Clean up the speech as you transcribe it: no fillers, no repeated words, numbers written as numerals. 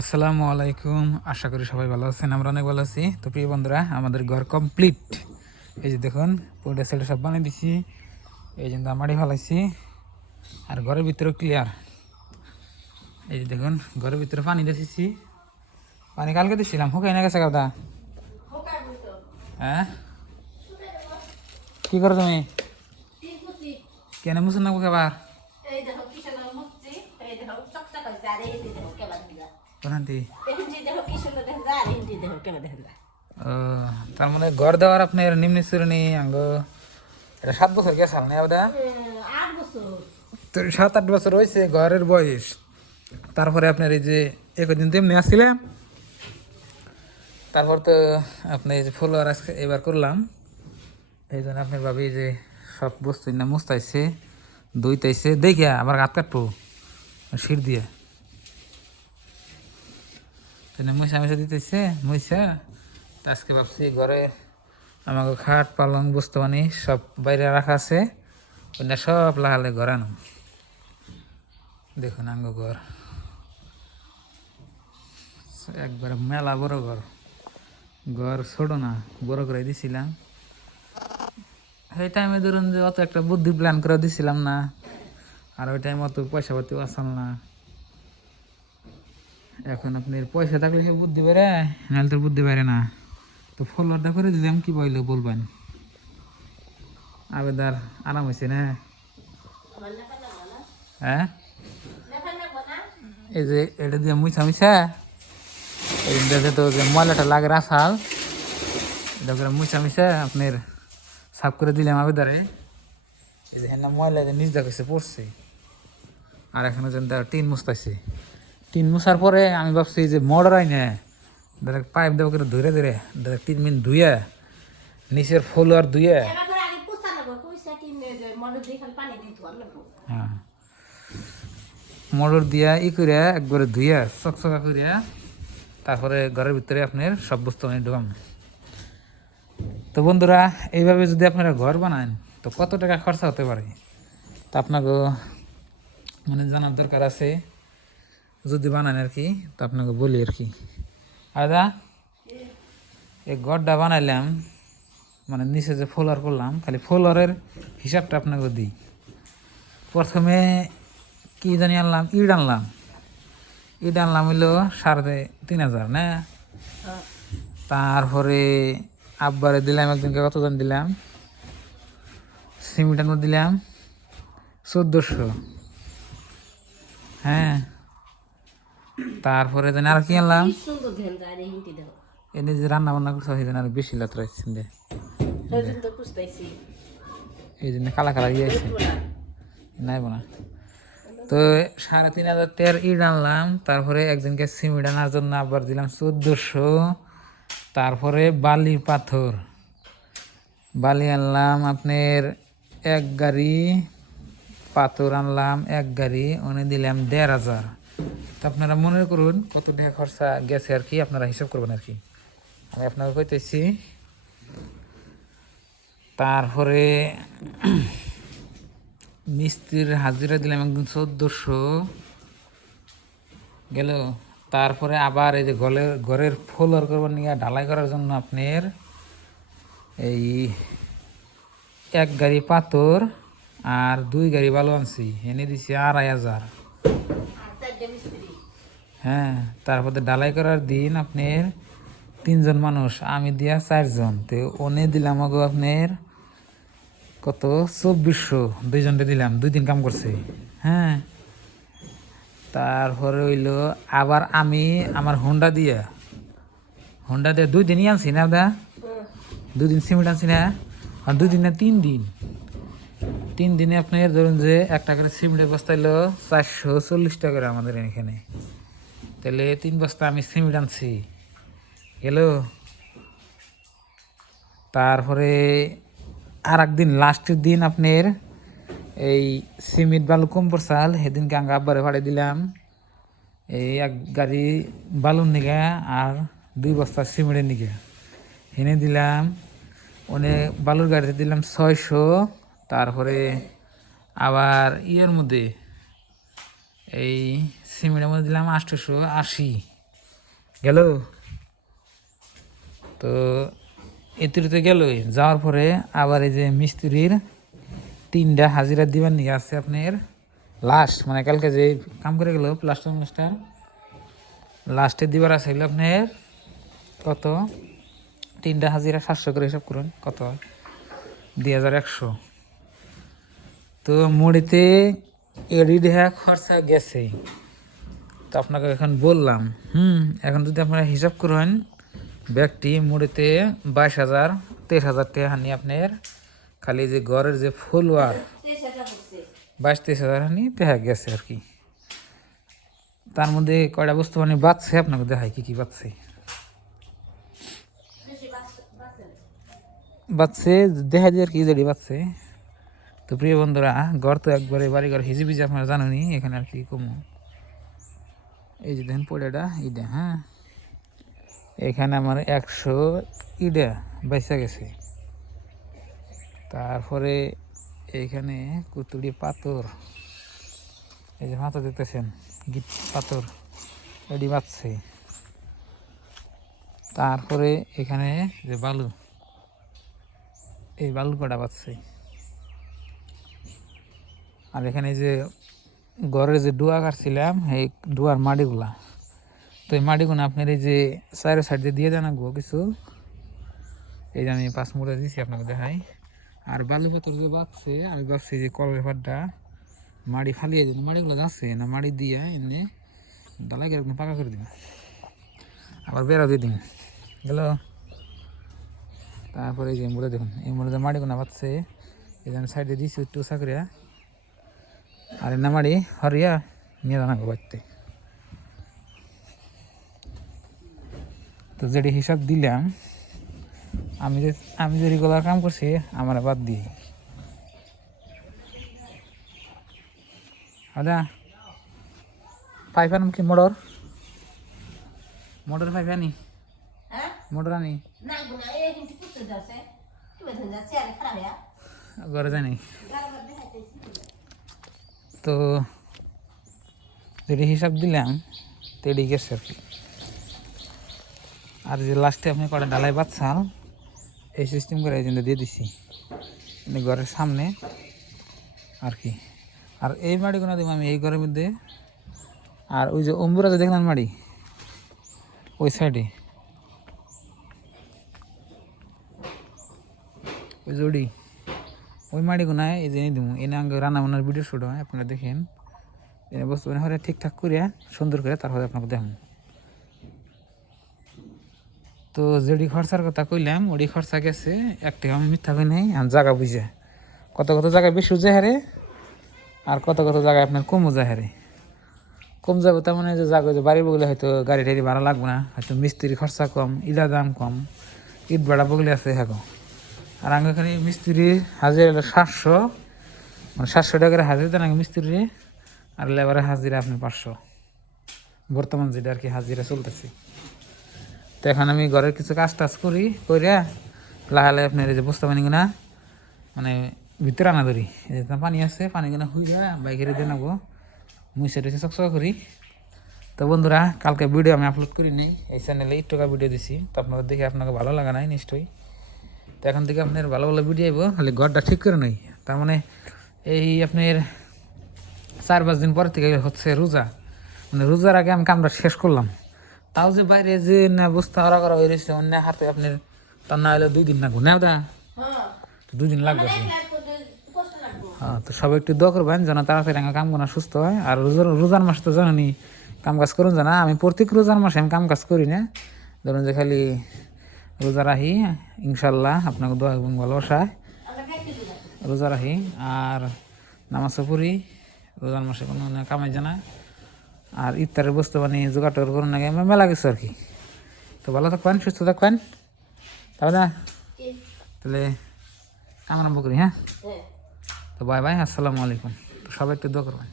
আসসালামু আলাইকুম। আশা করি সবাই ভালো আছেন, আমরা অনেক ভালো আছি। তো প্রিয় বন্ধুরা, আমাদের ঘর কমপ্লিট। এই যে দেখুন, পুরোটা সেটা সব বানিয়ে দিছি। এই যে মাটি ফেলাইছি, আর ঘরের ভিতরে ক্লিয়ার। এই যে দেখুন, ঘরের ভিতরে পানি দিয়েছি। পানি কালকে দিছিলাম, হুকাই না গেছে কথা। হ্যাঁ, কি করো তুমি? কেন মুসুন না আবার কোনটি? তার মানে ঘর দেওয়ার আপনার নিম্ন শ্রেণী আঙ্গ এটা 7 বছর গেছাল না ওটা? তো 7-8 বছর হয়েছে ঘরের বয়স। তারপরে আপনার এই যে একদিন তেমনি আসছিলাম, তারপর তো আপনি এই যে ফলোয়ার আজকে এবার করলাম। এই জন্য আপনার ভাবি যে সব বস্তু না মুস্তাইছে, দইতাইছে, দেখে আবার হাত কাটবো শির দিয়ে। মশা মশা দিতেছে মশা। আজকে ভাবছি ঘরে আমাকে খাট পালং বস্তু মানে সব বাইরে রাখা আছে, ওইটা সব লাগালে ঘরে আনো। দেখুন আঙ্গ ঘর একবারে মেলা বড় ঘর। ঘর ছোট না, বড় করে দিছিলাম। সেই টাইমে ধরুন যে অত একটা বুদ্ধি প্ল্যান করে দিছিলাম না, আর ওই টাইম অত পয়সা পাতিও আসাল না। এখন আপনার পয়সা থাকলে সে বুদ্ধি বেড়ে, নাহলে তোর বুদ্ধি বেড়ে না। তো ফলোয়ারটা করে দিলাম, কি বললো বলবেন? আবেদার আরাম হয়েছে না? হ্যাঁ, এই যে এটা দিয়ে মুছা মুছা এই তো যে ময়লাটা লাগে রাখাল, এটা করে মুছা মুছা আপনার সাফ করে দিলাম আবেদারে। এই যে হ্যাঁ ময়লা নিজ দেখেছে পড়ছে। আর এখনো যেন তার টিন মুছতেছে। টিন মুছার পরে আমি ভাবছি যে মোটর আই না, ডাইরেক্ট পাইপ দেবো করে ধরে ধরে ডাইরেক্ট 3 মিনিট ধুয়ে নিচের ফলোয়ার ধুয়ে, হ্যাঁ মোটর দিয়া করে একবারে ধুইয়া চকচকা করিয়া তারপরে ঘরের ভিতরে আপনার সব বস্তু আমি ঢুকাম। তো বন্ধুরা, এইভাবে যদি আপনারা ঘর বানান তো কত টাকা খরচা হতে পারে তা আপনাকে মানে জানার দরকার আছে। যদি বানান আর কি, তো আপনাকে বলি আর কি। আদা এই ঘরটা বানাইলাম, মানে নিচে যে ফলোয়ার করলাম, খালি ফলোয়ারের হিসাবটা আপনাকে দিই। প্রথমে কি জানি আনলাম, ইট আনলাম। ইট আনলাম হইলো 3,500 না। তারপরে আব্বারে দিলাম, একজনকে কতজন দিলাম, সিমেন্ট আনবো দিলাম 1,400। হ্যাঁ, তারপরে জানি আর কি আনলাম, এনে যে রান্না বান্না করতে হয় আর বেশি লাত রাখছেন যে এই জন্য কালা কালা ইয়ে আছে নাই বোনা। তো 3,500 টাকার ইট আনলাম। তারপরে একজনকে সিমেন্ট আনার জন্য আবার দিলাম 1,400। তারপরে বালি পাথর, বালি আনলাম আপনার 1 গাড়ি, পাথর আনলাম 1 গাড়ি, ওনে দিলাম 1,500। তো আপনারা মনে করুন কত টাকা খরচা গেছে আর কি, আপনারা হিসাব করবেন আর কি, আমি আপনাকে কইতেছি। তারপরে মিস্ত্রির হাজিরা দিলাম একদিন 1,400 গেল। তারপরে আবার এই যে ঘরের ফ্লোর করবার নিয়ে ঢালাই করার জন্য আপনার এই 1 গাড়ি পাথর আর 2 গাড়ি বালু আনছি, এনে দিছি 2,500। হ্যাঁ, তারপরে ঢালাই করার দিন আপনার 3 জন মানুষ, আমি দিয়া 4 জন, তো ওনে দিলাম আগো আপনার কত 2,400। 2 জনকে দিলাম, 2 দিন কাম করছে। হ্যাঁ, তারপরে হইলো আবার আমি আমার হোন্ডা দিয়ে 2 দিনই আনছি না দা, 2 দিন সিমেন্ট আনছি না, আর 2 দিন না 3 দিন। 3 দিনে আপনার ধরুন যে একটা করে সিমেন্টের বস্তা হইলো 440 টাকা করে আমাদের এখানে। তাহলে 3 বস্তা আমি সিমেন্ট আনছি গেল। তারপরে আর একদিন লাস্টের দিন আপনার এই সিমেন্ট বালু কম পড়ছাল, সেদিনকে আঙ্গা আব্বারে ভাড়ে দিলাম এই 1 গাড়ি বালুর নিগে আর 2 বস্তা সিমেন্টের নিগে, এনে দিলাম। ওনে বালুর গাড়িতে দিলাম 600। তারপরে আবার ইয়ের মধ্যে এই সিমেন্টের মধ্যে দিলাম 880। গেল। তো এতুরিতে গেলই, যাওয়ার পরে আবার এই যে মিস্ত্রির 3টা হাজিরা দিবার নিয়ে আছে আপনার লাস্ট, মানে কালকে যে কাম করে গেল প্লাস্টার লাস্টে দিবার আছে হলো আপনার কত, 3টা হাজিরা 700 করে হিসাব করুন কত হয়, 2100। তো মুড়িতে এডি দেখা খরচা গেছে, তো আপনাকে এখন বললাম। এখন যদি আপনারা হিসাব করেন ব্যক্তি মুড়িতে 22,000 23,000 টাকা হানি আপনার খালি যে ঘরের যে ফুলওয়ার 22-23,000 হানি টাকা গেছে আর কি। তার মধ্যে কয়টা বস্তু মানে বাঁচছে আপনাকে দেখায় কি কি বাঁচছে। বাঁচছে দেখা দিয়ে আর কি যেটি বাঁচছে। তো প্রিয় বন্ধুরা, ঘর তো একবারে বাড়ি ঘর হিজি বিজি আপনারা জানেনি, এখানে আর কি কমু। এই যে দেখেন পোড়াটা ইডা, হ্যাঁ এখানে আমার 100 ইডা বেঁচে গেছে। তারপরে এইখানে কুতুড়ি পাথর, এই যে পাথর দেখতেছেন গিট পাথর, এটি বাঁচছে। তারপরে এখানে যে বালু, এই বালু কটা বাঁচছে। আর এখানে যে ঘরের যে ডুয়া কাটছিলাম এই ডুয়ার মাটিগুলা, তো এই মাটিগুলো আপনার এই যে চারের সাইড দিয়ে দেন কিছু, এই যে আমি 5 মুড়ে দিয়েছি আপনাকে দেখাই। আর বালু পাথর যে বাঁচছে আমি ভাবছি যে কলের পাটটা মাটি ফালিয়ে দিন, মাটিগুলো যাচ্ছে না মাটি দিয়ে এমনি ডালাকে এরকম পাকা করে দিন, আবার বেড়া দিয়ে দিন গেল। তারপরে এই যে মুড়ে দেখুন, এই মুড়ে মাটিগুলো বাঁচছে, এই যে আমি সাইডে দিয়েছি একটু চাকরিয়া, আর না মাড়ি হরিয়া নিয়ে জানাবো বাড়তে। তো যেটি হিসাব দিলাম আমি যে রেগুলার কাম করছি আমার বাদ দিয়ে আদা পাইপ আনাম কি মোটর পাইপ আনি, মোটর আনি ঘরে জানি। তো যেটি হিসাব দিলাম তেড়ি গেছে আর কি। আর যে লাস্টে আপনি কটা ডালাই বাচ্চাল এই সিস্টেম করে এই জন্য দিয়ে দিছি ঘরের সামনে আর কি। আর এই মাড়িগুলো দিব আমি এই ঘরের মধ্যে, আর ওই যে অম্বুরা যে দেখলাম মাড়ি ওই সাইডে ওই জড়ি ওই মাড়িগুনায় এই যে দিব এনে আগে রান্না বান্নার ভিডিও শুট হয়, আপনারা দেখেন এনে বস্তু হরে ঠিকঠাক করিয়া সুন্দর করে তারপরে আপনাকে দেখেন। তো যেটি খরচার কথা কইলাম ওটি খরচা গেছে 1 টাকা, আমি মিথ্যা কই নাই। আর জায়গা বুঝে কত কত জায়গায় বেশি যায় হারে, আর কত কত জায়গায় আপনার কমও যায় হারে। কম যাবে তার মানে যে জায়গা যে বাড়ি বগলে হয়তো গাড়ি টাড়ি ভাড়া লাগবে না, হয়তো মিস্ত্রির খরচা কম, ইলা দাম কম, ইট ভাড়া বগলে আছে হ্যাঁ। আর আমি এখানে মিস্ত্রির হাজিরা হলো 700, মানে 700 টাকা করে হাজিরা দেন আগে মিস্ত্রি, আর লেবারের হাজিরা আপনি 500 বর্তমান যেটা আর কি হাজিরা চলতেছে। তো এখন আমি ঘরের কিছু কাজ টাজ করি কইরা লাহালে আপনার এই যে বস্তা পানিগুনা মানে ভিতরে আনা ধরি, এই যে পানি আছে পানিগুনা হুইরা বাইকের দিয়ে নেবো মুছে টুছে চকচকা করি। তো বন্ধুরা, কালকে ভিডিও আমি আপলোড করি নি এই চ্যানেলে, একটু ভিডিও দিছি, তো আপনারা দেখে আপনাকে ভালো লাগা নাই নিশ্চয়ই। তো এখন থেকে আপনার ভালো ভালো ভিডিও আইব, খালি ঘরটা ঠিক করে নই। তার মানে এই আপনার 4-5 দিন পর থেকে হচ্ছে রোজা, মানে রোজার আগে আমি কামটা শেষ করলাম। তাও যে বাইরে যে না বস্তা হরা করা হয়ে রয়েছে অন্য হাতে আপনার, তার না হলে 2 দিন লাগবো না দা, 2 দিন লাগবে আর কি। হ্যাঁ, তো সবাই একটু দোয়া করবেন যেন তাড়াতাড়ি আমার কাম করা সুস্থ হয়। আর রোজার মাস তো জানি কাম কাজ করুন জানা, আমি প্রত্যেক রোজার মাসে আমি কাম কাজ করি না, ধরুন যে খালি রোজা রাখি ইনশাল্লাহ আপনাকে দোয়া এবং ভালোবাসায় রোজা রাখি আর নামাজও পড়ি রোজার মাসে, কোনো কামাই জানা। আর ইফতারের বস্তু মানে জোগাড় টোগাড় করুন নাকি আমি মেলা কিছু আর কি। তো ভালো থাকবেন, সুস্থ থাকবেন, তাহলে কাম আরম্ভ করি। হ্যাঁ, তো বাই বাই, আসসালামু আলাইকুম। তো সবাই একটু দোয়া করবেন।